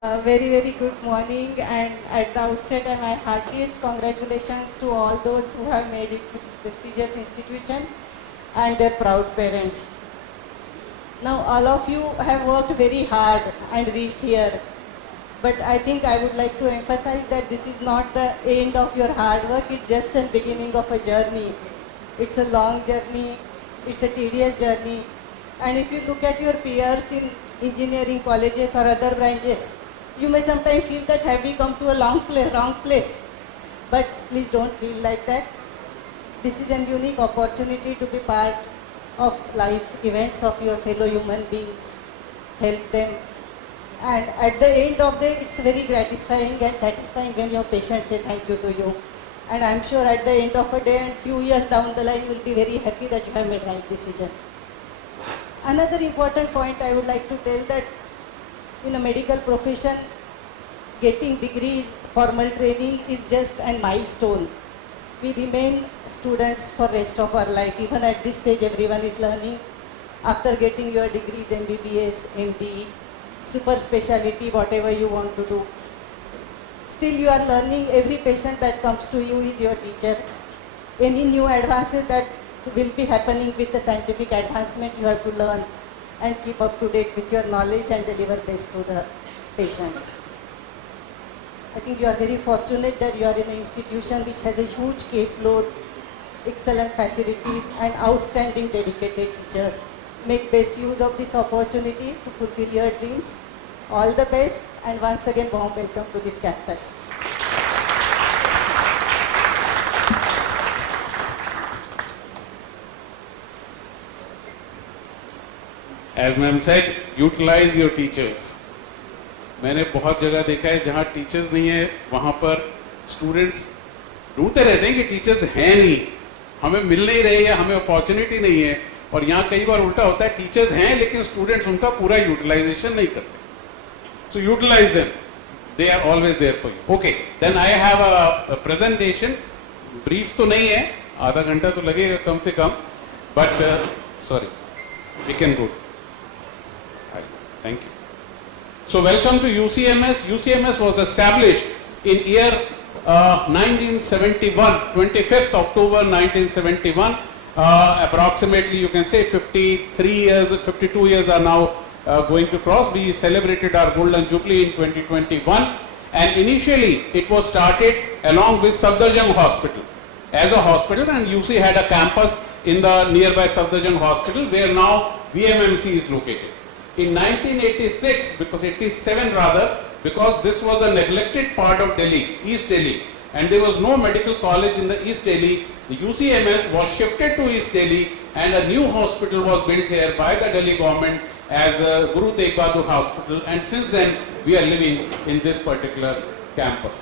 Very good morning, and at the outset my heartiest congratulations to all those who have made it to this prestigious institution and their proud parents. Now all of you have worked very hard and reached here, but I think I would like to emphasize that this is not the end of your hard work, it's just a beginning of a journey. It's a long journey, it's a tedious journey, and if you look at your peers in engineering colleges or other branches, you may sometimes feel that have we come to a wrong place. But please don't feel like that. This is a unique opportunity to be part of life events of your fellow human beings. Help them. And at the end of the day, it's very gratifying and satisfying when your patients say thank you to you. And I'm sure at the end of a day and few years down the line, you will be very happy that you have made right decision. Another important point I would like to tell that in a medical profession, getting degrees, formal training is just a milestone. We remain students for rest of our life. Even at this stage, everyone is learning. After getting your degrees, MBBS, MD, super specialty, whatever you want to do, still you are learning. Every patient that comes to you is your teacher. Any new advances that will be happening with the scientific advancement, you have to learn and keep up to date with your knowledge and deliver best to the patients. I think you are very fortunate that you are in an institution which has a huge caseload, excellent facilities and outstanding dedicated teachers. Make best use of this opportunity to fulfill your dreams. All the best, and once again warm welcome to this campus. As ma'am said, utilize your teachers. मैंने बहुत जगह देखा है जहाँ teachers नहीं है, वहाँ पर स्टूडेंट्स ढूंढते रहते हैं कि टीचर्स हैं नहीं, हमें मिल नहीं रहे या हमें अपॉर्चुनिटी नहीं है. और यहाँ कई बार उल्टा होता है, टीचर्स हैं लेकिन स्टूडेंट्स उनका पूरा यूटिलाइजेशन नहीं करते. So utilize them. They are always there for you. Okay. Then I have a presentation. Brief तो नहीं है, आधा घंटा तो लगेगा कम से कम. But sorry, we can go. Thank you. So welcome to UCMS. UCMS was established in year 1971, 25th October 1971. Approximately you can say 53 years, 52 years are now going to cross. We celebrated our Golden Jubilee in 2021, and initially it was started along with Safdarjung Hospital as a hospital, and UC had a campus in the nearby Safdarjung Hospital where now VMMC is located. In 1986, because 87 rather, because this was a neglected part of Delhi, East Delhi, and there was no medical college in the East Delhi, the UCMS was shifted to East Delhi and a new hospital was built here by the Delhi government as Guru Tegh Bahadur Hospital, and since then we are living in this particular campus.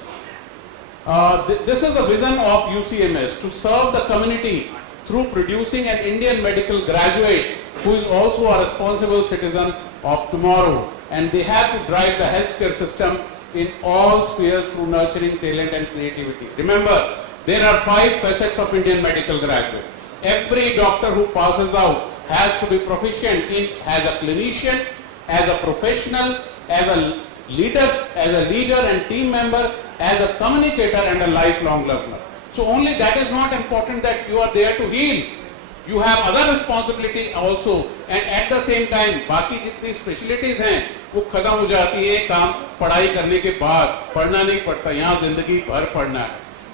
This is the vision of UCMS, to serve the community through producing an Indian medical graduate who is also a responsible citizen of tomorrow, and they have to drive the healthcare system in all spheres through nurturing talent and creativity. Remember, there are 5 facets of Indian medical graduate. Every doctor who passes out has to be proficient in as a clinician, as a professional, as a leader and team member, as a communicator and a lifelong learner. So only that is not important that you are there to heal. You have other responsibility also, and at the same time बाकी जितनी specialties हैं वो खत्म हो जाती है काम पढ़ाई करने के बाद. पढ़ना नहीं पड़ता, यहाँ जिंदगी भर पढ़ना है.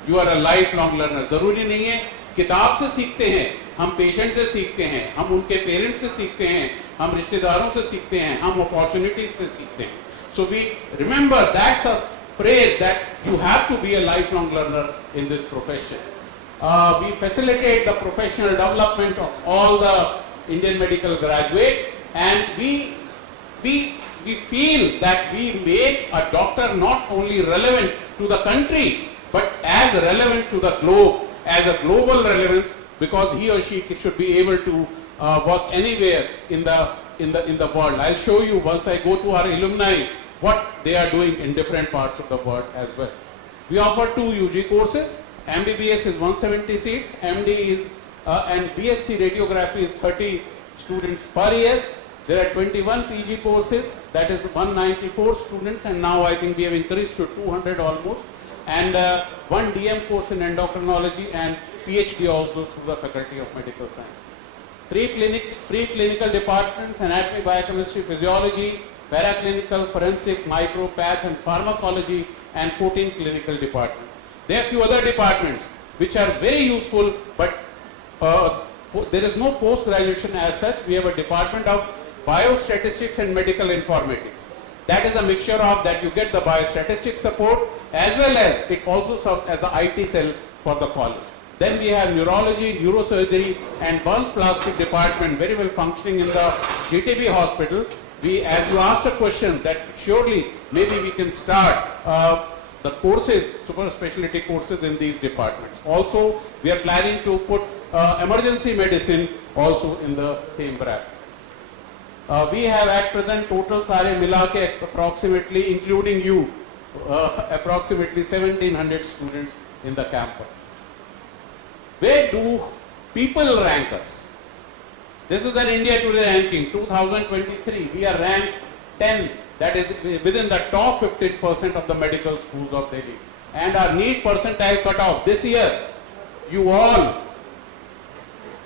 You are a lifelong learner. जरूरी नहीं है किताब से सीखते हैं, हम पेशेंट से सीखते हैं, हम उनके पेरेंट्स से सीखते हैं, हम रिश्तेदारों से सीखते हैं, हम अपॉर्चुनिटीज से सीखते हैं. So we remember that's a phrase that you have to be a lifelong learner in this profession. We facilitate the professional development of all the Indian medical graduates, and we feel that we make a doctor not only relevant to the country but as relevant to the globe, as a global relevance, because he or she should be able to work anywhere in the world. I'll show you once I go to our alumni what they are doing in different parts of the world as well. We offer 2 UG courses. MBBS is 170 seats, MD is and BSc radiography is 30 students per year, There are 21 PG courses, that is 194 students, and now I think we have increased to 200 almost, and one DM course in endocrinology and PhD also through the Faculty of Medical Science. Three clinical departments: anatomy, biochemistry, physiology, paraclinical, forensic, micro, path and pharmacology, and 14 clinical departments. There are few other departments which are very useful, but there is no post-graduation as such. We have a department of biostatistics and medical informatics. That is a mixture of that you get the biostatistics support as well as it also serves as the IT cell for the college. Then we have neurology, neurosurgery and burns plastic department very well functioning in the GTB hospital. As you asked a question, that surely maybe we can start the courses, super specialty courses in these departments. Also, we are planning to put emergency medicine also in the same bracket. We have at present total sare mila ke approximately, including you, approximately 1700 students in the campus. Where do people rank us? This is an India Today ranking 2023. We are ranked 10, that is within the top 15% of the medical schools of Delhi. And our NEET percentile cutoff this year, you all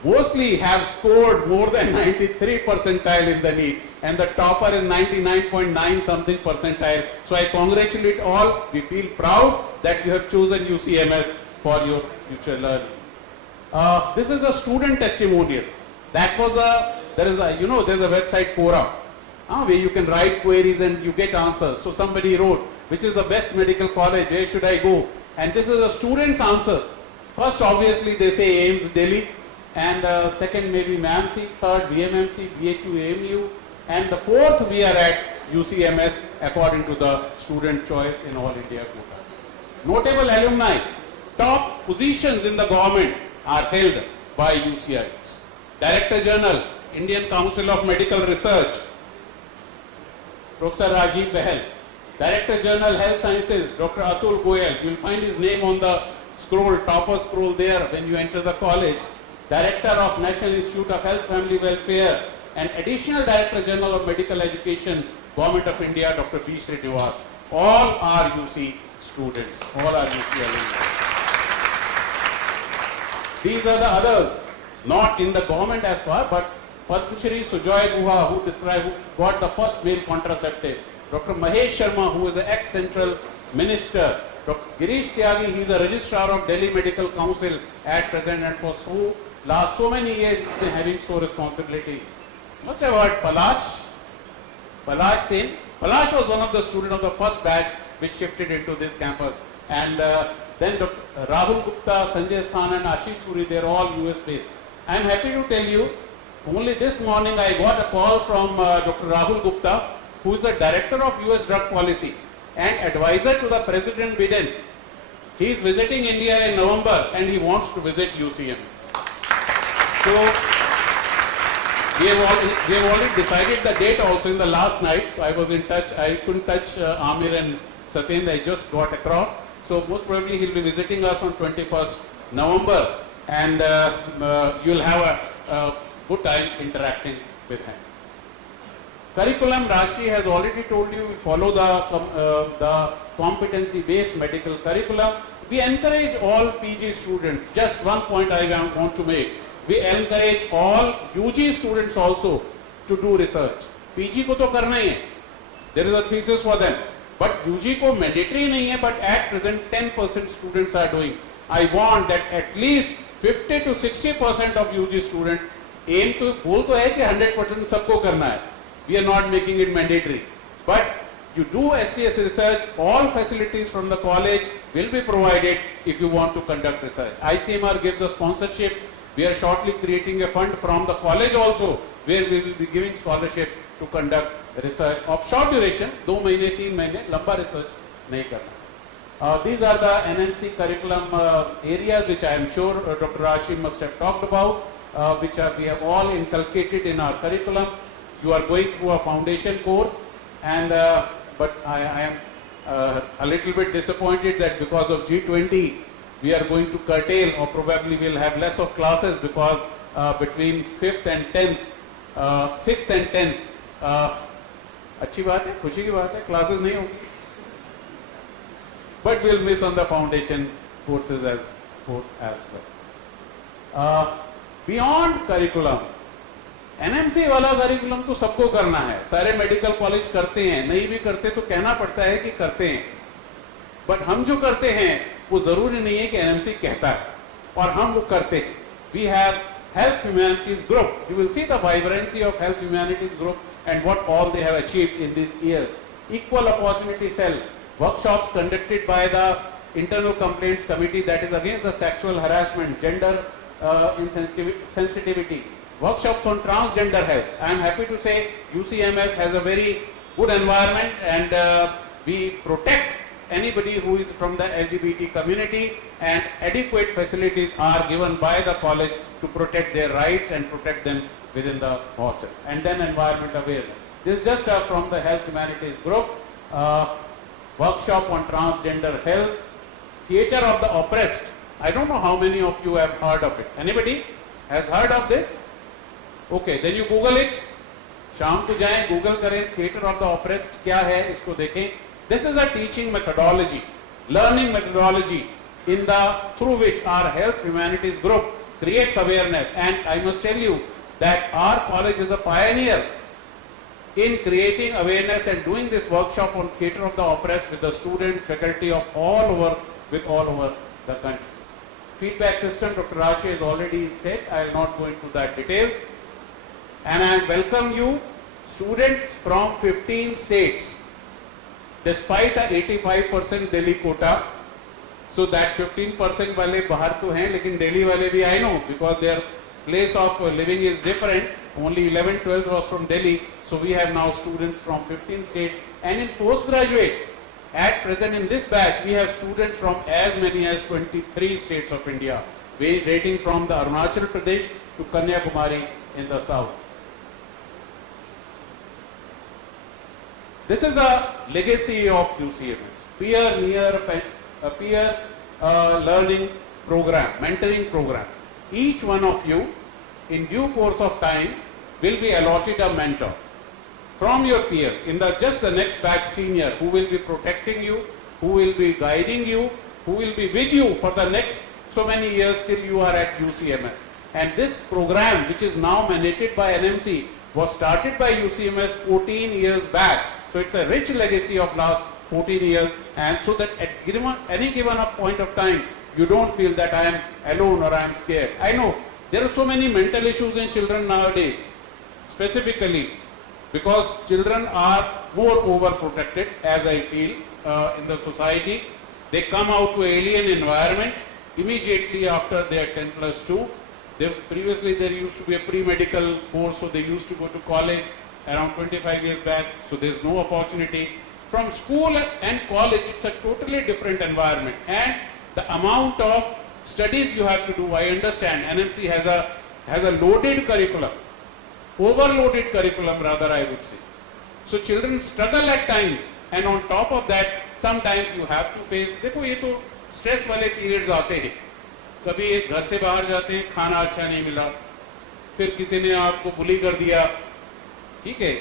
mostly have scored more than 93 percentile in the NEET, and the topper is 99.9 something percentile. So I congratulate all. We feel proud that you have chosen UCMS for your future learning. This is a student testimonial. That was there's a website Quora, where you can write queries and you get answers. So somebody wrote, which is the best medical college, where should I go? And this is a student's answer. First, obviously, they say AIMS Delhi, and second maybe MAMC, third VMMC, BHU, AMU, and the fourth we are at UCMS according to the student choice in All India quota. Notable alumni, top positions in the government are held by UCIs. Director General, Indian Council of Medical Research, Professor Rajiv Behel. Director General Health Sciences, Dr. Atul Goyal. You will find his name on the scroll, topper scroll there when you enter the college. Director of National Institute of Health Family Welfare and Additional Director General of Medical Education, Government of India, Dr. B. Srinivas. All are UC students. All are UC alumni. These are the others, not in the government as far, but Padma Shri Sujoy Guha, who got the first male contraceptive. Dr. Mahesh Sharma, who is an ex-central minister. Dr. Girish Tyagi, he is a registrar of Delhi Medical Council at present, and for so many years he's been having so responsibility. Must have heard Palash Sen. Palash was one of the students of the first batch which shifted into this campus. And then Dr. Rahul Gupta, Sanjay Sthan and Ashish Suri, they are all US based. I am happy to tell you, only this morning I got a call from Dr. Rahul Gupta, who is a director of US drug policy and advisor to the President Biden. He is visiting India in November and he wants to visit UCMS. So we have already decided the date also in the last night. So I was in touch. I couldn't touch Amir and Satyendra. I just got across. So most probably he'll be visiting us on 21st November, and you'll have a good time interacting with him. Curriculum, Rashi has already told you, we follow the competency-based medical curriculum. We encourage all PG students. Just one point I want to make. We encourage all UG students also to do research. PG को तो करना ही है. There is a thesis for them. But UG को mandatory नहीं है, but at present 10% students are doing. I want that at least 50 to 60% of UG students aim to goal तो है कि 100% सबको करना है. We are not making it mandatory. But you do SCS research, all facilities from the college will be provided if you want to conduct research. ICMR gives a sponsorship. We are shortly creating a fund from the college also, where we will be giving scholarship to conduct research of short duration, 2 mahine, 3 mahine, lamba research nahi karna. These are the NMC curriculum areas which I am sure Dr. Rashi must have talked about, which we have all inculcated in our curriculum. You are going through a foundation course, and but I am a little bit disappointed that because of G20 we are going to curtail, or probably we will have less of classes, because between 5th and 10th 6th and 10th. अच्छी बात है, खुशी की बात है, classes नहीं होगी, but we'll miss on the foundation courses as well. Beyond curriculum, NMC वाला करिकुलम तो सबको करना है, सारे मेडिकल कॉलेज करते हैं, नहीं भी करते तो कहना पड़ता है कि करते हैं, बट हम जो करते हैं वो जरूरी नहीं है कि NMC कहता है, और हम वो करते हैं. We have Health Humanities Group. You will see the vibrancy of Health Humanities Group and what all they have achieved in this year. Equal Opportunity Cell, workshops conducted by the Internal Complaints Committee, that is against the sexual harassment, gender insensitivity, workshops on transgender health. I am happy to say UCMS has a very good environment, and we protect anybody who is from the LGBT community, and adequate facilities are given by the college to protect their rights and protect them within the hostel. And then environment awareness. This is just from the Health Humanities Group. Workshop on transgender health. Theatre of the Oppressed. I don't know how many of you have heard of it. Anybody has heard of this? Okay, then you Google it. शाम को जाएं, Google करें, Theatre of the Oppressed क्या है, इसको देखें. This is a teaching methodology, learning methodology through which our Health Humanities Group creates awareness. And I must tell you that our college is a pioneer in creating awareness and doing this workshop on Theatre of the Oppressed with the student faculty of all over the country. Feedback system, Dr. Rashi has already said, I will not go into that details. And I welcome you, students from 15 states, despite a 85% Delhi quota. So that 15% वाले बाहर तो हैं, लेकिन Delhi वाले भी I know, because their place of living is different. Only 11th, 12th was from Delhi. So we have now students from 15 states. And in postgraduate, at present in this batch, we have students from as many as 23 states of India, ranging from the Arunachal Pradesh to Kanyakumari in the south. This is a legacy of UCMS, peer learning program, mentoring program. Each one of you, in due course of time, will be allotted a mentor from your peer in just the next batch senior, who will be protecting you, who will be guiding you, who will be with you for the next so many years till you are at UCMS. And this program, which is now mandated by NMC, was started by UCMS 14 years back. So it's a rich legacy of last 14 years, and so that at any given point of time, you don't feel that I am alone or I am scared. I know there are so many mental issues in children nowadays, specifically because children are more overprotected, as I feel, in the society. They come out to alien environment immediately after they are 10+2. Previously there used to be a pre-medical course, so they used to go to college around 25 years back, so there is no opportunity. From school and college, it's a totally different environment, and the amount of studies you have to do, I understand NMC has a loaded curriculum, overloaded curriculum rather, I would say. So children struggle at times, and on top of that, sometimes you have to face, देखो ये तो stress वाले periods आते हैं, कभी घर से बाहर जाते हैं, खाना अच्छा नहीं मिला, फिर किसी ने आपको बुली कर दिया, ठीक है,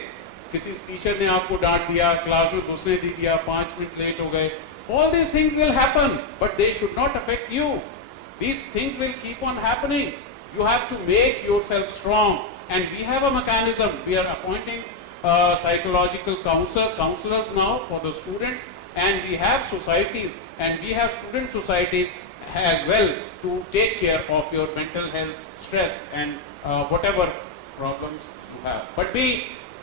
किसी टीचर ने आपको डांट दिया, क्लास में घुसने दी दिया, 5 मिनट लेट हो गए. All these things will happen, but they should not affect you. These things will keep on happening. You have to make yourself strong, and we have a mechanism. We are appointing psychological counselors now for the students, and we have societies, and we have student societies as well to take care of your mental health, stress, and whatever problems you have. But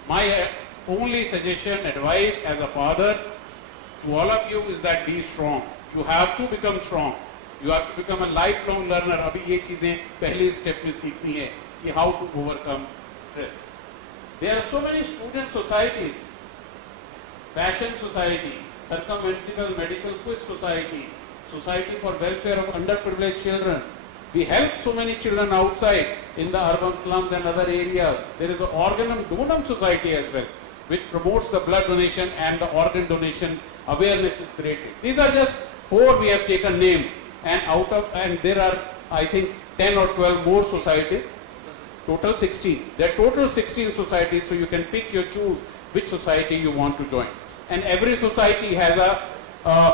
my only suggestion, advice as a father to all of you is that be strong. You have to become strong. You have to become a lifelong learner. अभी ये चीजें पहले step में सीखनी है कि how to overcome stress. There are so many student societies, fashion society, circumventional medical quiz society, society for welfare of underprivileged children. We help so many children outside in the urban slums and other areas. There is an organum donum society as well, which promotes the blood donation and the organ donation. Awareness is created. These are just 4 we have taken name, and there are I think 10 or 12 more societies. Total 16. There are total 16 societies, so you can pick your choose which society you want to join. And every society has a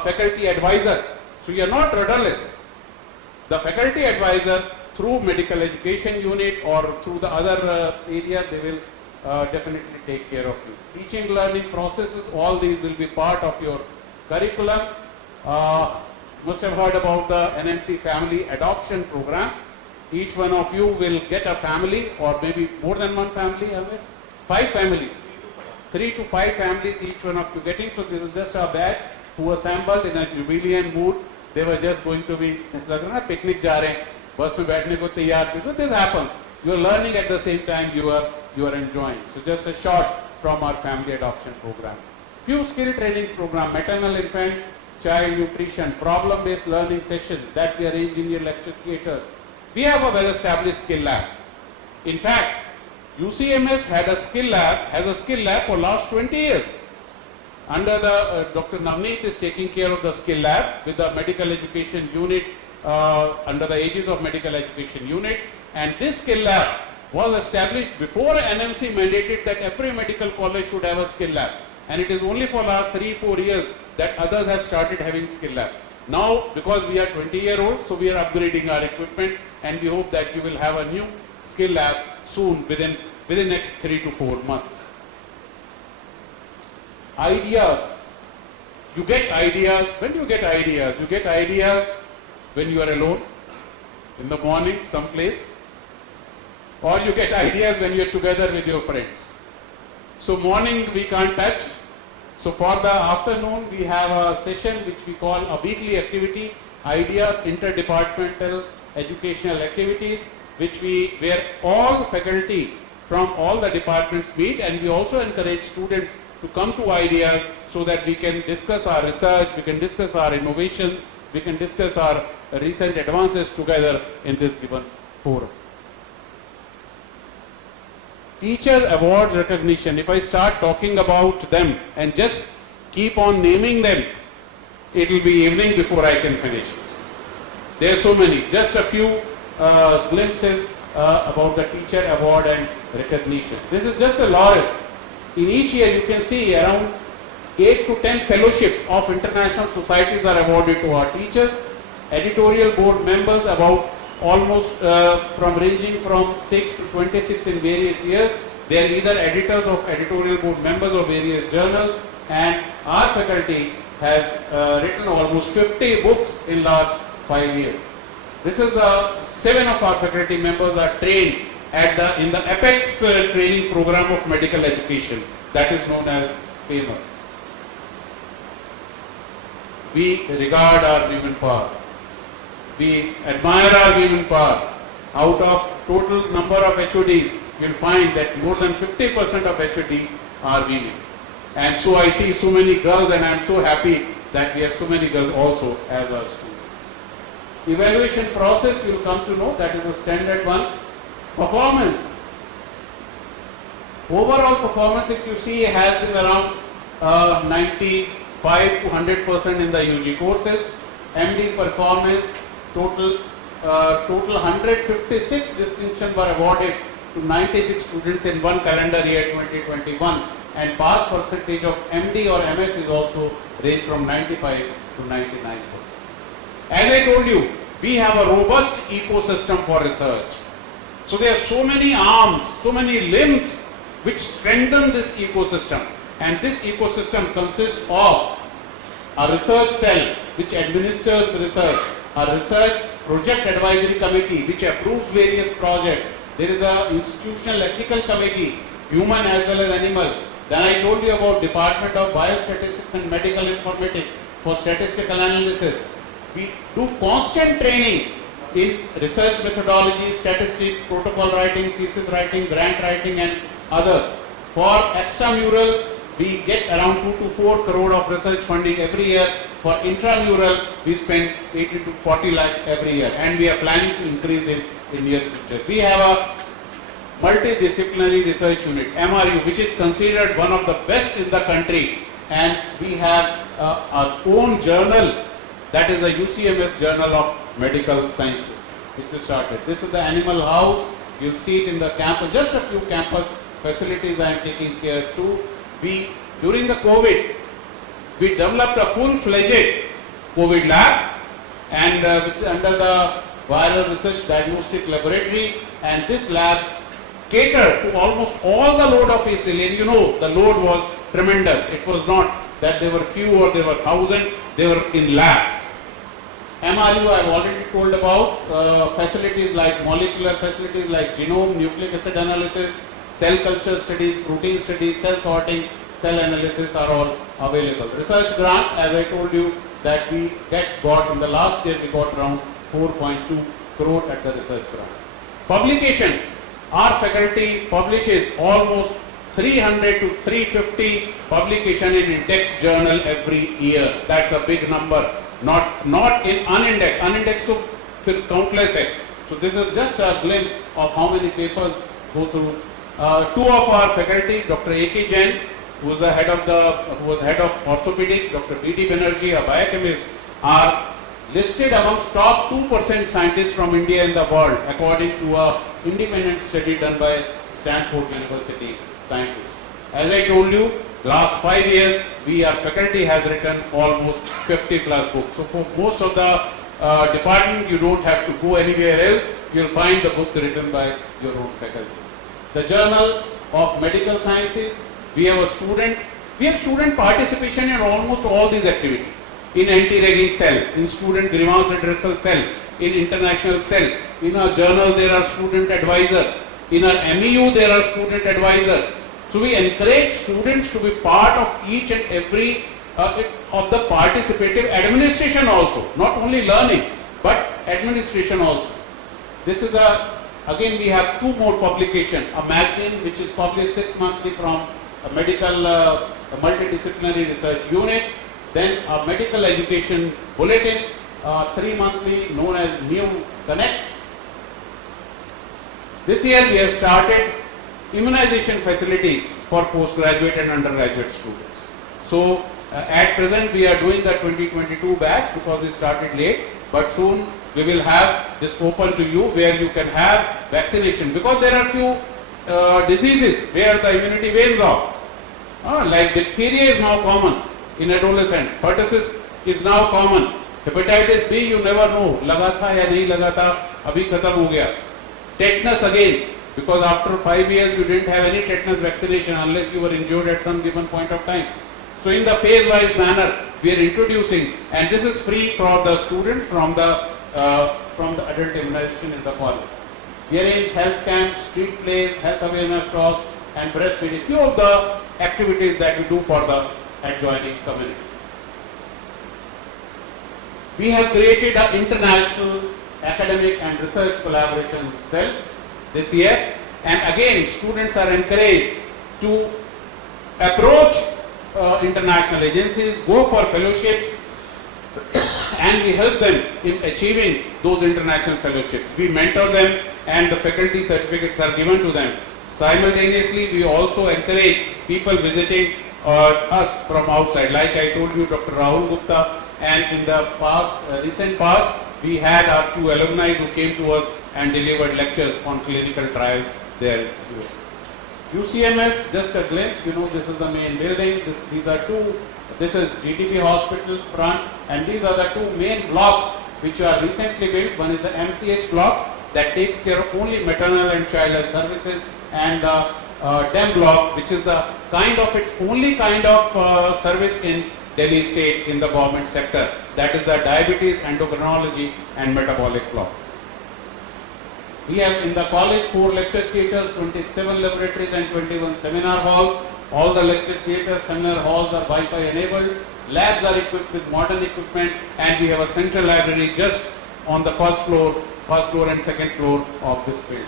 faculty advisor. So you are not rudderless. The faculty advisor through medical education unit or through the other area, they will definitely take care of you. Teaching learning processes, all these will be part of your curriculum. Must have heard about the NMC family adoption program. Each one of you will get a family, or maybe more than one family, have it? 5 families. 3 to 5 families each one of you getting. So this is just a batch who assembled in a jubilant mood. They were just going to be, just like a picnic जा रहे हैं, बस में बैठने को तैयार थे. So this happens. You are learning at the same time you are enjoying. So just a short from our family adoption program. Few skill training program, maternal infant, child nutrition, problem based learning session that we arrange in your lecture theatre. We have a well established skill lab. In fact, UCMS has a skill lab for last 20 years. Under the Dr. Navneet is taking care of the skill lab with the medical education unit under the aegis of medical education unit, and this skill lab was established before NMC mandated that every medical college should have a skill lab, and it is only for last 3-4 years that others have started having skill lab. Now because we are 20-year-old, so we are upgrading our equipment, and we hope that you will have a new skill lab soon within next 3 to 4 months. Ideas. You get ideas. When do you get ideas? You get ideas when you are alone in the morning someplace, or you get ideas when you are together with your friends. So morning we can't touch. So for the afternoon we have a session which we call a weekly activity, ideas, interdepartmental educational activities, where all faculty from all the departments meet, and we also encourage students to come to ideas so that we can discuss our research, we can discuss our innovation, we can discuss our recent advances together in this given forum. Teacher awards recognition. If I start talking about them and just keep on naming them, it will be evening before I can finish. There are so many. Just a few glimpses about the teacher award and recognition. This is just a laurel. In each year you can see around 8 to 10 fellowships of international societies are awarded to our teachers. Editorial board members, about almost ranging from 6 to 26 in various years. They are either editors of editorial board members of various journals, and our faculty has written almost 50 books in last 5 years. This is 7 of our faculty members are trained in the Apex training program of medical education, that is known as FAMER. We regard our women power. We admire our women power. Out of total number of HODs, you will find that more than 50% of HOD are women. And so I see so many girls, and I am so happy that we have so many girls also as our students. Evaluation process, you will come to know, that is a standard one. Performance. Overall performance, if you see, has been around 95 to 100% in the UG courses. MD performance, total 156 distinctions were awarded to 96 students in one calendar year 2021, and pass percentage of MD or MS is also range from 95 to 99%. As I told you, we have a robust ecosystem for research. So there are so many arms, so many limbs which strengthen this ecosystem, and this ecosystem consists of a research cell which administers research, a research project advisory committee which approves various projects. There is an institutional ethical committee, human as well as animal. Then I told you about Department of Biostatistics and Medical Informatics for statistical analysis. We do constant training in research methodology, statistics, protocol writing, thesis writing, grant writing and other. For extramural, we get around 2 to 4 crore of research funding every year. For intramural, we spend 80 to 40 lakhs every year, and we are planning to increase it in near future. We have a multidisciplinary research unit, MRU, which is considered one of the best in the country, and we have our own journal, that is the UCMS Journal of Medical Sciences, which we started. This is the animal house You'll see it in the campus, just a few campus facilities I am taking care too. During the COVID, we developed a full-fledged COVID lab, and which is under the Viral Research Diagnostic Laboratory, and this lab catered to almost all the load of ACL. And you know, the load was tremendous. It was not that there were few or there were 1,000, they were in labs. MRU I have already told about, facilities like molecular facilities like genome, nucleic acid analysis, cell culture studies, protein studies, cell sorting, cell analysis are all available. Research grant, as I told you, that we got in the last year, we got around 4.2 crore at the research grant. Publication, our faculty publishes almost 300 to 350 publication in index journal every year. That's a big number. Not in unindexed. Unindexed to फिर countless है. So this is just a glimpse of how many papers go through. Two of our faculty, Dr. A.K. Jain, who was head of orthopedics, Dr. B.D. Banerjee, a biochemist, are listed amongst top 2% scientists from India in the world, according to a independent study done by Stanford University scientists. As I told you, last 5 years, our faculty has written almost 50 plus books. So for most of the department, you don't have to go anywhere else. You'll find the books written by your own faculty. The Journal of Medical Sciences, we have student participation in almost all these activities. In anti-ragging cell, in student grievance redressal cell, in international cell. In our journal, there are student advisor. In our MEU, there are student advisor. So we encourage students to be part of each and every of the participative administration also, not only learning, but administration also. This is again we have two more publications, a magazine which is published 6 monthly from a medical multidisciplinary research unit, then a medical education bulletin, 3 monthly known as New Connect. This year we have started immunization facilities for postgraduate and undergraduate students. So at present we are doing the 2022 batch because we started late, but soon we will have this open to you where you can have vaccination, because there are few diseases where the immunity wanes off. Like diphtheria is now common in adolescent, pertussis is now common, hepatitis B you never know, लगा था या नहीं लगा था, अभी खत्म हो गया. Tetanus again, because after 5 years you didn't have any tetanus vaccination unless you were injured at some given point of time. So in the phase-wise manner we are introducing, and this is free for the student from the adult immunization in the college. We arrange health camps, street plays, health awareness talks, and breastfeeding. Few of the activities that we do for the adjoining community. We have created an international academic and research collaboration cell this year, and again students are encouraged to approach international agencies, go for fellowships, and we help them in achieving those international fellowships. We mentor them and the faculty certificates are given to them. Simultaneously, we also encourage people visiting us from outside. Like I told you, Dr. Rahul Gupta, and in the recent past, we had our 2 alumni who came to us and delivered lectures on clinical trials there. UCMS, just a glimpse, this is the main building, this is GTB hospital front, and these are the 2 main blocks which are recently built. One is the MCH block that takes care of only maternal and child health services, and DEM block, which is the its only kind of service in Delhi state in the government sector, that is the diabetes, endocrinology and metabolic block. We have in the college 4 lecture theatres, 27 laboratories and 21 seminar halls. All the lecture theatres, seminar halls are Wi-Fi enabled. Labs are equipped with modern equipment, and we have a central library just on the first floor and second floor of this building.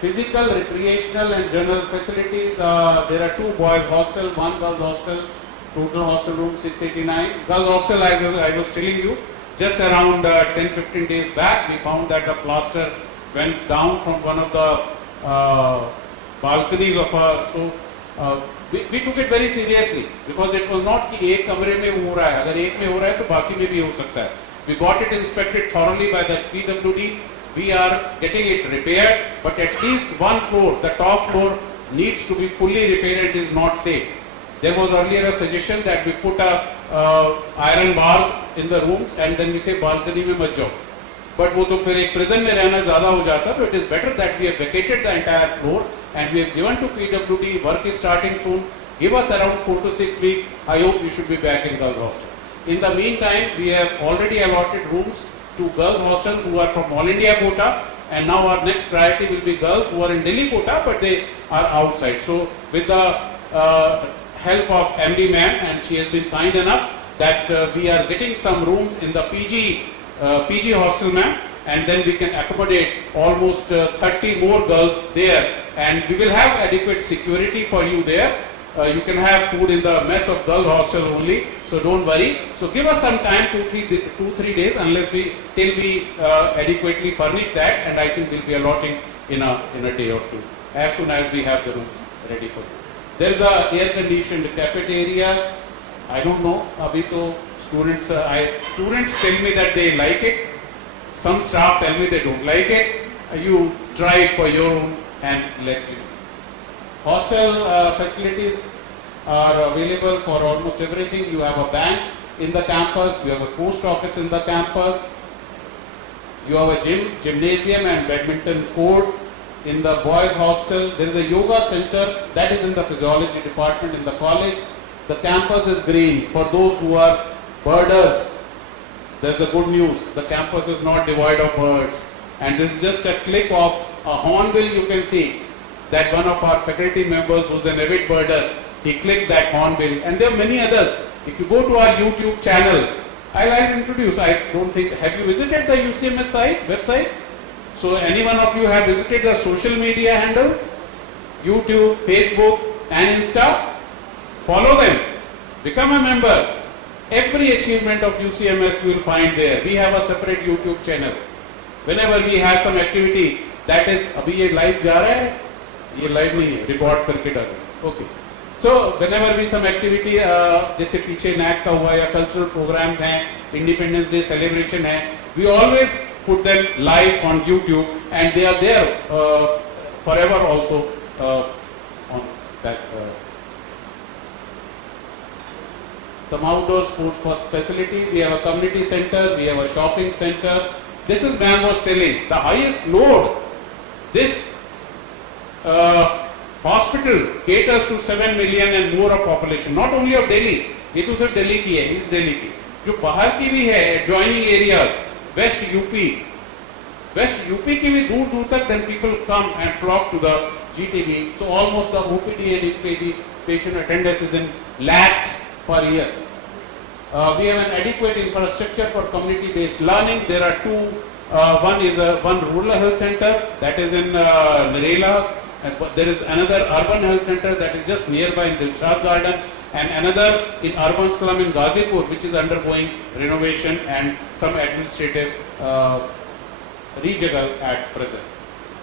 Physical, recreational and general facilities, there are 2 boys hostel, 1 girls hostel, total hostel room 689. Girls hostel, I was telling you, just around 10-15 days back, we found that the plaster went down from one of the balconies of we took it very seriously, because it was not कि एक कमरे में हो रहा है, अगर एक में हो रहा है तो बाकी में भी हो सकता है. We got it inspected thoroughly by the PWD, we are getting it repaired, but at least one floor, the top floor, needs to be fully repaired. It is not safe. There was earlier a suggestion that we put iron bars in the rooms and then we say balcony में मत जाओ. But वो तो फिर एक prison में रहना ज़्यादा हो जाता, so it is better that we have vacated the entire floor and we have given to PWD. Work is starting soon. Give us around 4 to 6 weeks. I hope you should be back in girls hostel. In the meantime, we have already allotted rooms to girls hostel who are from All India quota, and now our next priority will be girls who are in Delhi quota but they are outside. So with the help of MD ma'am, and she has been kind enough that we are getting some rooms in the PG hostel ma'am, and then we can accommodate almost 30 more girls there, and we will have adequate security for you there. You can have food in the mess of girl hostel only, so don't worry. So give us some time, 2-3 days, till we adequately furnish that, and I think we'll be allotting in a day or two, as soon as we have the rooms ready for you. There is a air conditioned cafeteria. I don't know, abhi to students tell me that they like it. Some staff tell me they don't like it. You try it for your own and let me know. Hostel facilities are available for almost everything. You have a bank in the campus, you have a post office in the campus, you have a gymnasium and badminton court. In the boys hostel, there is a yoga center that is in the physiology department in the college. The campus is green. For those who are birders, there's a good news. The campus is not devoid of birds. And this is just a clip of a hornbill. You can see that one of our faculty members who's an avid birder, he clicked that hornbill. And there are many others. If you go to our YouTube channel, I'll introduce. I don't think, have you visited the UCMS website? So any one of you have visited the social media handles, YouTube, Facebook and Insta? Follow them. Become a member. Every achievement of UCMS you will find there. We have a separate YouTube channel. Whenever we have some activity, that is, अभी ये live जा रहा है, ये live नहीं है, record करके डालो. Okay. So whenever we some activity, जैसे पीछे NAC का हुआ या cultural programs हैं, Independence Day celebration है, we always put them live on YouTube, and they are there forever also on that. Some outdoor sports facility. We have a community center. We have a shopping center. This is ma'am was telling the highest load. This hospital caters to 7 million and more of population. Not only of Delhi. ये तो सिर्फ दिल्ली की है, इस दिल्ली की. जो बाहर की भी है, adjoining areas, West UP की भी दूर दूर तक, then people come and flock to the GTB. So almost the OPD and EPD patient attendance is in lakhs per year. We have an adequate infrastructure for community-based learning. There are two. One rural health center that is in Narela, and there is another urban health center that is just nearby in Dilshad Garden, and another in urban slum in Ghazipur, which is undergoing renovation and some administrative rejiggle at present.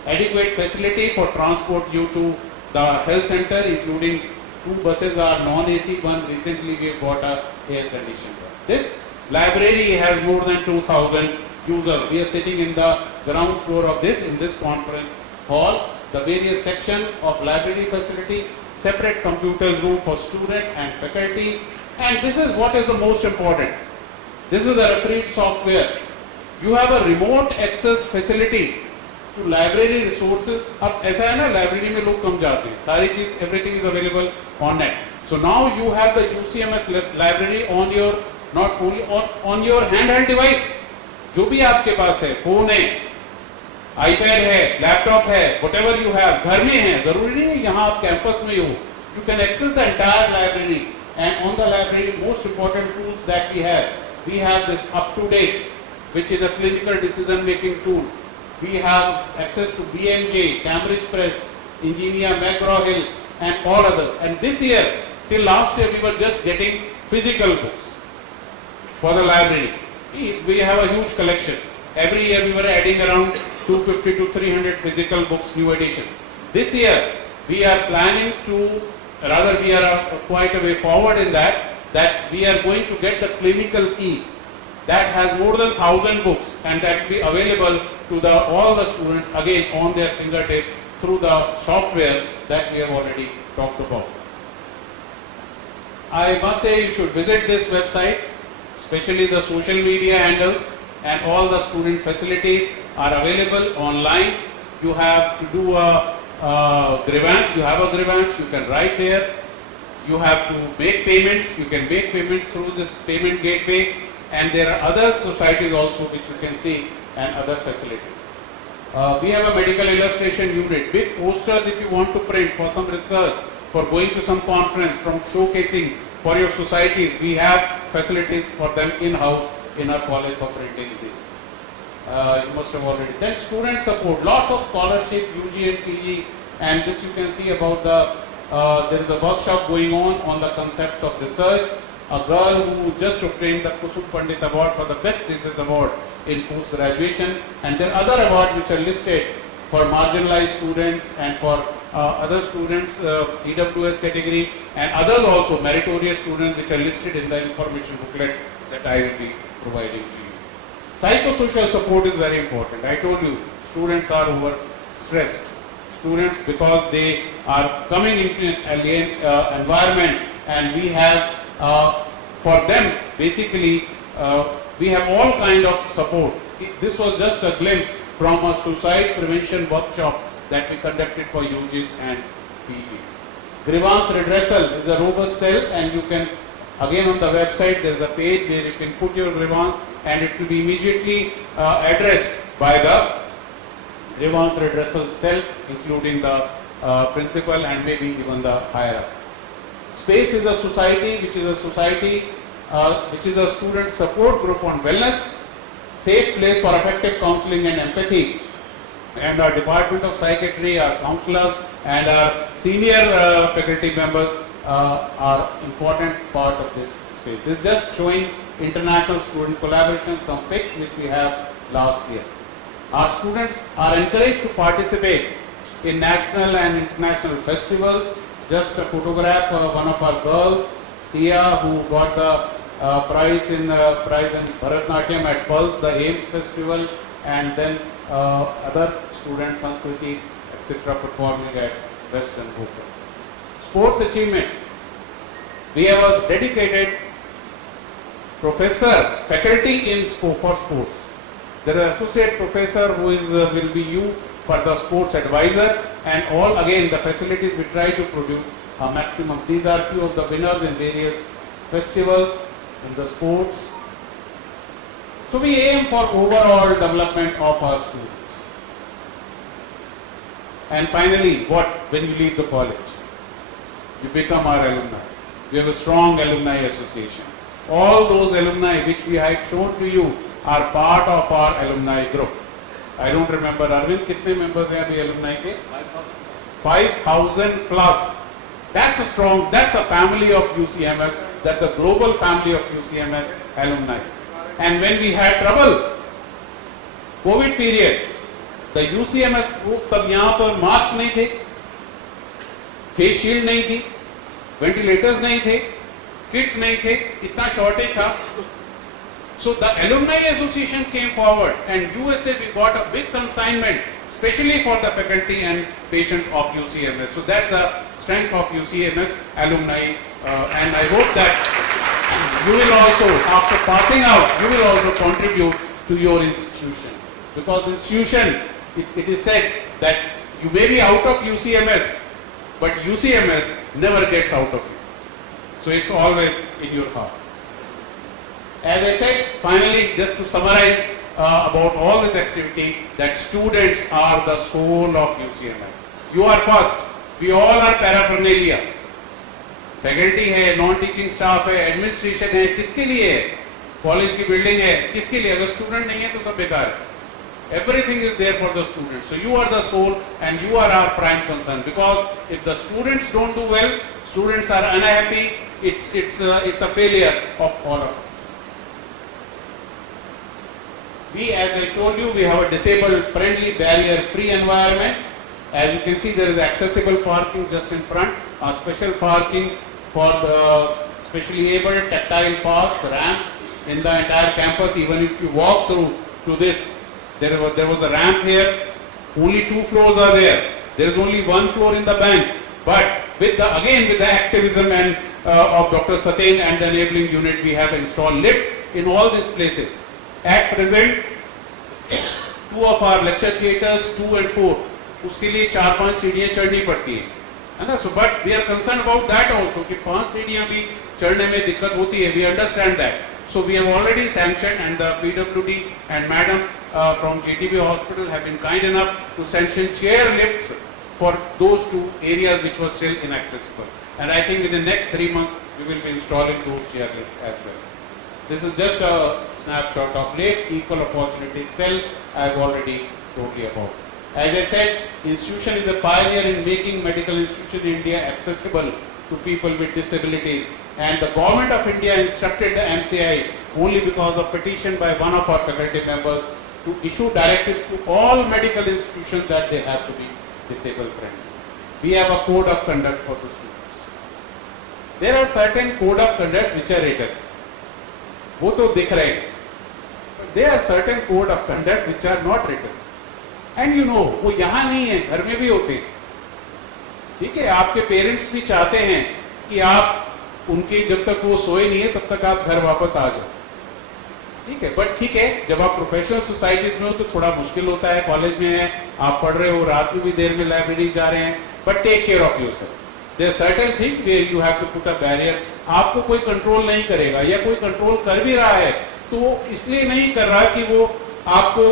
Adequate facility for transport you to the health center, including 2 buses are non-AC. One recently we bought a air conditioned one. This library has more than 2,000 users. We are sitting in the ground floor of this, in this conference hall. The various section of library facility, separate computers room for student and faculty, and this is what is the most important. This is the refereed software. You have a remote access facility to library resources. अब ऐसा है ना, library में लोग कम जाते हैं, सारी चीज, everything is available on net. So now you have the UCMS library on your, not only on your handheld device, जो भी आपके पास है, फोन है, iPad है, लैपटॉप है, whatever you have, घर में है, जरूरी नहीं है यहाँ आप कैंपस में हो. You can access the entire library, and on the library, most important tools that we have this up-to-date, which is a clinical decision-making tool. We have access to BMJ, Cambridge Press, Engineer, McGraw-Hill, and all others. And this year, till last year, we were just getting physical books for the library. We have a huge collection. Every year, we were adding around 250 to 300 physical books, new edition. This year, we are planning to, rather we are quite a way forward in that we are going to get the clinical key. that has more than 1,000 books, and that will be available to all the students again on their fingertips through the software that we have already talked about. I must say you should visit this website, especially the social media handles, and all the student facilities are available online. You have to do a grievance, you have a grievance, you can write here. You have to make payments, you can make payments through this payment gateway, and there are other societies also which you can see, and other facilities. We have a medical illustration unit, big posters if you want to print for some research, for going to some conference, from showcasing for your societies. We have facilities for them in-house in our college for printing these. You must have already. Then student support, lots of scholarship, UG and PG, and this you can see about the, there is a workshop going on the concepts of research. A girl who just obtained the Kusum Pandit Award for the Best Thesis Award in post-graduation, and there are other awards which are listed for marginalized students and for other students, EWS category, and others also, meritorious students, which are listed in the information booklet that I will be providing to you. Psychosocial support is very important. I told you, students are overstressed. Students, because they are coming into an alien environment, and we have, for them, basically, we have all kind of support. This was just a glimpse from a suicide prevention workshop that we conducted for UGs and PGs. Grievance redressal is a robust cell, and you can, again on the website, there is a page where you can put your grievance, and it will be immediately addressed by the grievance redressal cell, including the principal and maybe even the higher up. SPACE is a society which is a student support group on wellness, safe place for effective counseling and empathy. And our Department of Psychiatry, our counselors, and our senior faculty members are important part of this space. This is just showing international student collaboration, some pics which we have last year. Our students are encouraged to participate in national and international festivals. Just a photograph of one of our girls, Sia, who got the prize in Bharatanatyam at Pulse, the AIMS festival, and then other students, Sanskriti, etc., performing at Western Bhutan. Sports achievements. We have a dedicated professor, faculty in for sports. There is an associate professor who is will be you for the sports advisor, and all again the facilities we try to produce a maximum. These are few of the winners in various festivals in the sports. So we aim for overall development of our students. And finally, when you leave the college, you become our alumni. We have a strong alumni association. All those alumni which we had shown to you are part of our alumni group. I don't remember, Arvind, kitne members are the alumni ke? 5,000 plus. That's a family of UCMS, that's a global family of UCMS alumni. And when we had trouble, COVID period, the UCMS group, तब यहाँ पर mask नहीं थे, face shield नहीं थी, ventilators नहीं थे, kits नहीं थे, इतना शॉर्टेज था. So the alumni association came forward, and USA we got a big consignment, especially for the faculty and patients of UCMS. So that's the strength of UCMS alumni, and I hope that you will also, after passing out, you will also contribute to your institution. Because institution, it is said that you may be out of UCMS, but UCMS never gets out of you. So it's always in your heart. As I said, finally, just to summarize about all this activity, that students are the soul of UCMS. You are first. We all are paraphernalia. Faculty है, non-teaching staff है, administration है, किसके लिए है? College की building है, किसके लिए? अगर student नहीं है तो सब बेकार है. Everything is there for the students. So you are the soul, and you are our prime concern. Because if the students don't do well, students are unhappy. It's a failure of all of us. We, as I told you, we have a disabled friendly, barrier free environment. As you can see, there is accessible parking just in front, special parking for the specially able, tactile paths, ramps, in the entire campus. Even if you walk through to this, there was a ramp here. Only 2 floors are there. There is only 1 floor in the bank. But with the activism and of Dr. Sateen and the enabling unit, we have installed lifts in all these places. At present, 2 of our lecture theatres, 2 and 4, उसके लिए 4-5 सीढ़ियाँ चढ़नी पड़ती है ना? So but we are concerned about that also कि 5 सीढ़ियाँ भी चढ़ने में दिक्कत होती है. We understand that. So we have already sanctioned, and the PWD and Madam from JTB Hospital have been kind enough to sanction chair lifts for those 2 areas which were still inaccessible. And I think in the next 3 months we will be installing those chair lifts as well. This is just a snapshot of lift. Equal opportunity cell I have already told you about. As I said, institution is a pioneer in making medical institution in India accessible to people with disabilities, and the government of India instructed the MCI only because of petition by one of our faculty members to issue directives to all medical institutions that they have to be disabled friendly. We have a code of conduct for the students. There are certain code of conduct which are written. वो तो दिख रहे हैं. But there are certain code of conduct which are not written. And you know, वो यहाँ नहीं है, घर में भी होते हैं. ठीक है, आपके पेरेंट्स भी चाहते हैं कि आप उनके जब तक वो सोए नहीं है तब तक आप घर वापस आ जाओ. ठीक है, बट ठीक है, जब आप प्रोफेशनल सोसाइटीज में हो तो थोड़ा मुश्किल होता है. कॉलेज में है, आप पढ़ रहे हो, रात में भी देर में लाइब्रेरी जा रहे हैं, but take care of yourself. There certain thing where you have to put a barrier. आपको कोई कंट्रोल नहीं करेगा, या कोई कंट्रोल कर भी रहा है तो वो इसलिए नहीं कर रहा कि वो आपको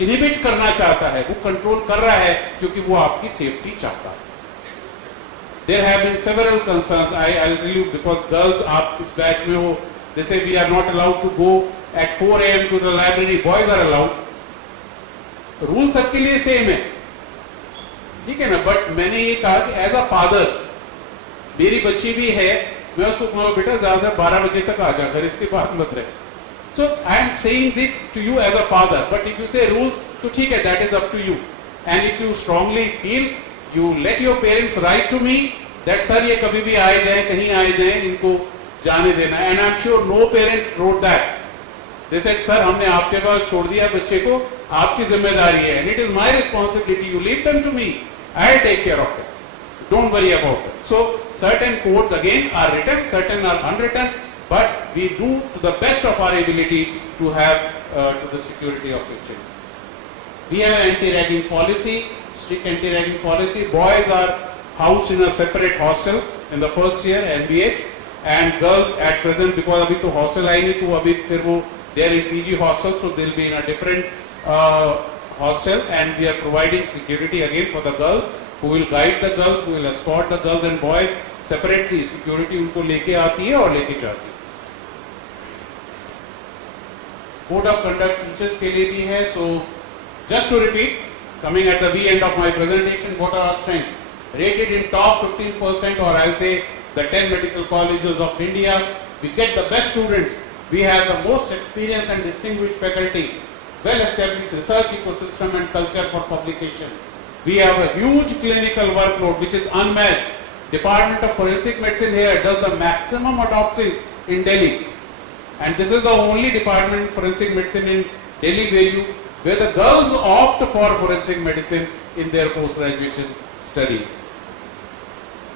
इनहिबिट करना चाहता है, वो कंट्रोल कर रहा है क्योंकि वो आपकी सेफ्टी चाहता है. There have been several concerns. I'll tell you, because girls आप इस बैच में हो, they say we are not allowed to go at 4 AM to the library. Boys are allowed. Rule सबके लिए सेम है, ठीक है ना? बट मैंने ये कहा कि एज अ फादर, मेरी बच्ची भी है, मैं उसको कहूँगा बेटा ज्यादा 12 बजे तक आ जा घर, इसके बाद मत रहे. So I am saying this to you as a father. But if you say rules, तो ठीक है, that is up to you. And if you strongly feel, you let your parents write to me that sir ये कभी भी आए जाए, कहीं आए जाए, इनको जाने देना. And I am sure no parent wrote that. They said sir हमने आपके पास छोड़ दिया बच्चे को, आपकी जिम्मेदारी है. And it is my responsibility. You leave them to me. I take care of them. Don't worry about it. So certain codes again are written, certain are unwritten, but we do to the best of our ability to have to the security of your children. We have an anti-ragging policy, strict anti-ragging policy. Boys are housed in a separate hostel in the first year MBH, and girls at present, because अभी तो hostel आई नहीं, तो अभी फिर वो they are in PG hostel, so they'll be in a different hostel, and we are providing security again for the girls, who will guide the girls, who will escort the girls and boys separately. Security उनको लेके आती है और लेके जाती है. Code of conduct teachers के लिए भी है. So just to repeat, coming at the end of my presentation, what are our strengths? Rated in top 15%, or I'll say the 10 medical colleges of India. We get the best students. We have the most experienced and distinguished faculty. Well-established research ecosystem and culture for publication. We have a huge clinical workload which is unmatched. Department of Forensic Medicine here does the maximum autopsies in Delhi. And this is the only department in forensic medicine in Delhi where the girls opt for forensic medicine in their post-graduation studies.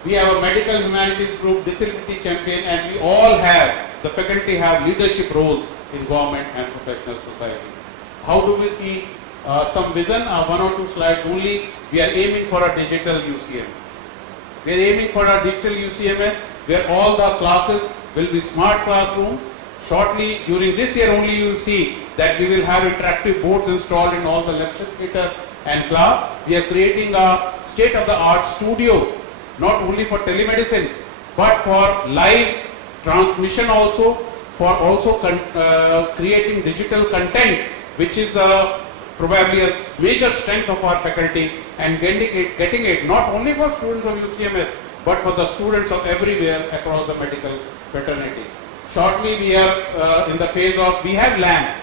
We have a medical humanities group, disability champion, and we all have, the faculty have leadership roles in government and professional society. How do we see some vision? 1 or 2 slides only. We are aiming for a digital UCMS. We are aiming for a digital UCMS where all the classes will be smart classroom. Shortly, during this year only, you will see that we will have interactive boards installed in all the lecture theatre and class. We are creating a state-of-the-art studio, not only for telemedicine, but for live transmission also, for also creating digital content, which is probably a major strength of our faculty, and getting it not only for students of UCMS, but for the students of everywhere across the medical fraternity. Shortly, we are in the phase of, we have LAN.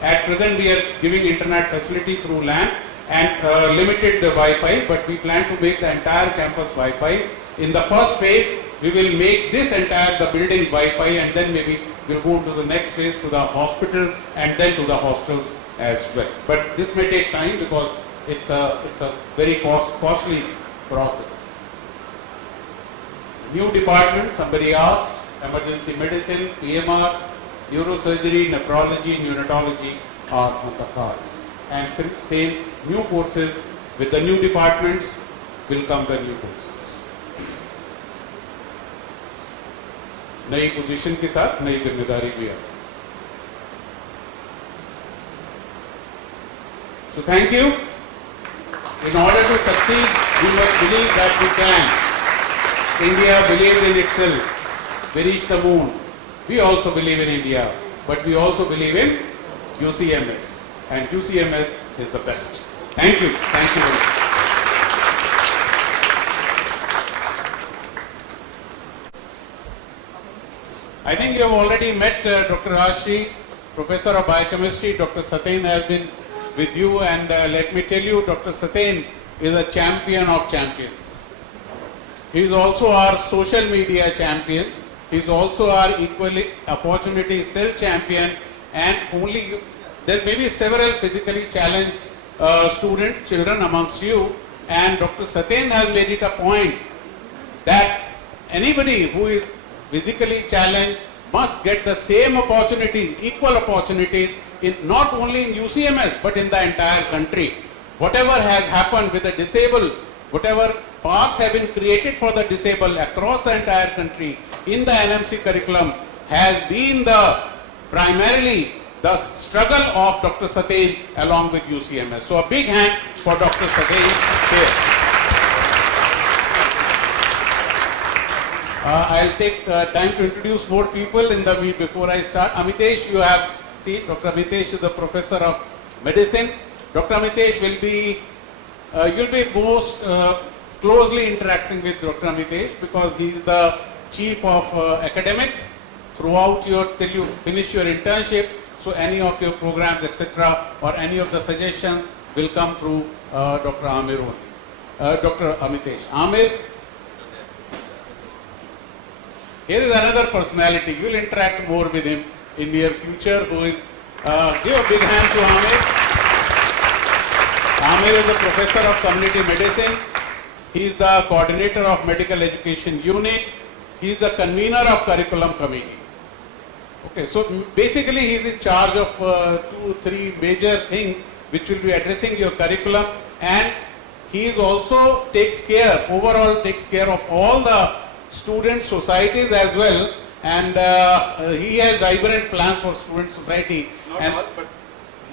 At present, we are giving internet facility through LAN and limited Wi-Fi, but we plan to make the entire campus Wi-Fi. In the first phase, we will make this entire the building Wi-Fi, and then maybe will move to the next phase, to the hospital and then to the hostels as well. But this may take time because it's a very costly process. New department, somebody asked, emergency medicine, PMR, neurosurgery, nephrology, neonatology are on the cards. And same new courses with the new departments will come the new courses. नई position के साथ नई जिम्मेदारी भी है. So thank you. In order to succeed, we must believe that we can. India believed in itself. We reached the moon. We also believe in India, but we also believe in UCMS. And UCMS is the best. Thank you. Thank you very much. I think you have already met Dr. Rashri, Professor of Biochemistry. Dr. Satain has been with you, and let me tell you, Dr. Satain is a champion of champions. He is also our social media champion. He is also our equally opportunity cell champion, and only there may be several physically challenged children amongst you, and Dr. Satain has made it a point that anybody who is physically challenged must get the same opportunity, equal opportunities, in not only in UCMS but in the entire country. Whatever has happened with the disabled, whatever paths have been created for the disabled across the entire country in the NMC curriculum has been primarily the struggle of Dr. Satain along with UCMS. So a big hand for Dr. Satain here. I'll take time to introduce more people in the week before I start. Amitesh, you have seen, Dr. Amitesh is the professor of medicine. Dr. Amitesh will be, you'll be most closely interacting with Dr. Amitesh because he is the chief of academics throughout till you finish your internship. So any of your programs, etc., or any of the suggestions will come through Dr. Amir only. Dr. Amitesh. Amir. Here is another personality. You will interact more with him in near future. Who is? Give a big hand to Amir. Amir is a professor of community medicine. He is the coordinator of medical education unit. He is the convener of curriculum committee. Okay, so basically he is in charge of 2-3 major things which will be addressing your curriculum, and he is also overall takes care of all the student societies as well, and he has vibrant plan for student society. Not and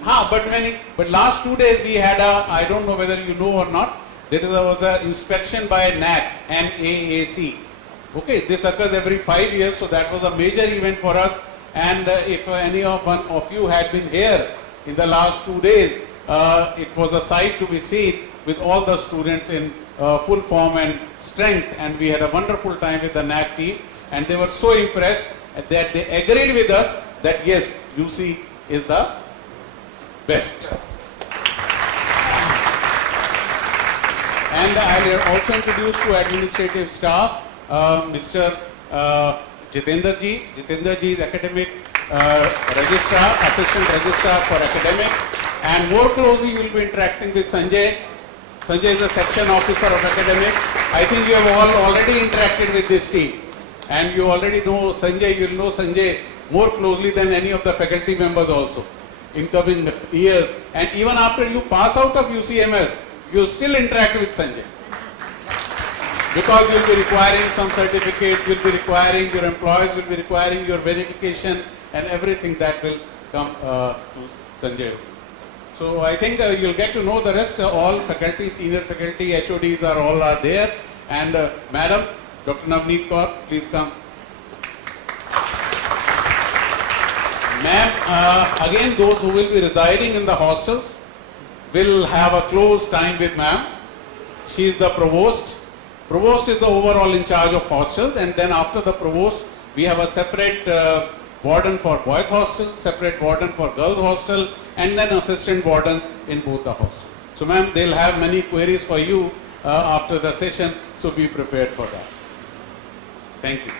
all, but many. But last 2 days we had I don't know whether you know or not, there was an inspection by NAAC. Okay, this occurs every 5 years, so that was a major event for us. And if any one of you had been here in the last 2 days, it was a sight to be seen with all the students in full form and strength, and we had a wonderful time with the NAC team, and they were so impressed that they agreed with us that yes, UC is the best. And I will also introduce to administrative staff, Mr. Jitendra ji. Jitendra ji is academic registrar, assistant registrar for academic, and more closely you will be interacting with Sanjay. Sanjay is a section officer of academics. I think you have all already interacted with this team, and you already know Sanjay. You will know Sanjay more closely than any of the faculty members also in coming years. And even after you pass out of UCMS, you will still interact with Sanjay because you will be requiring some certificate. You will be requiring your employees will be requiring your verification and everything that will come to Sanjay. So I think you'll get to know the rest. All faculty, senior faculty, HODs all are there. And Madam, Dr. Navneet Kaur, please come. Ma'am, again, those who will be residing in the hostels will have a close time with ma'am. She is the provost. Provost is the overall in charge of hostels, and then after the provost, we have a separate warden for boys hostel, separate warden for girls hostel, and then assistant wardens in both the hostels. So ma'am, they'll have many queries for you after the session, so be prepared for that. Thank you.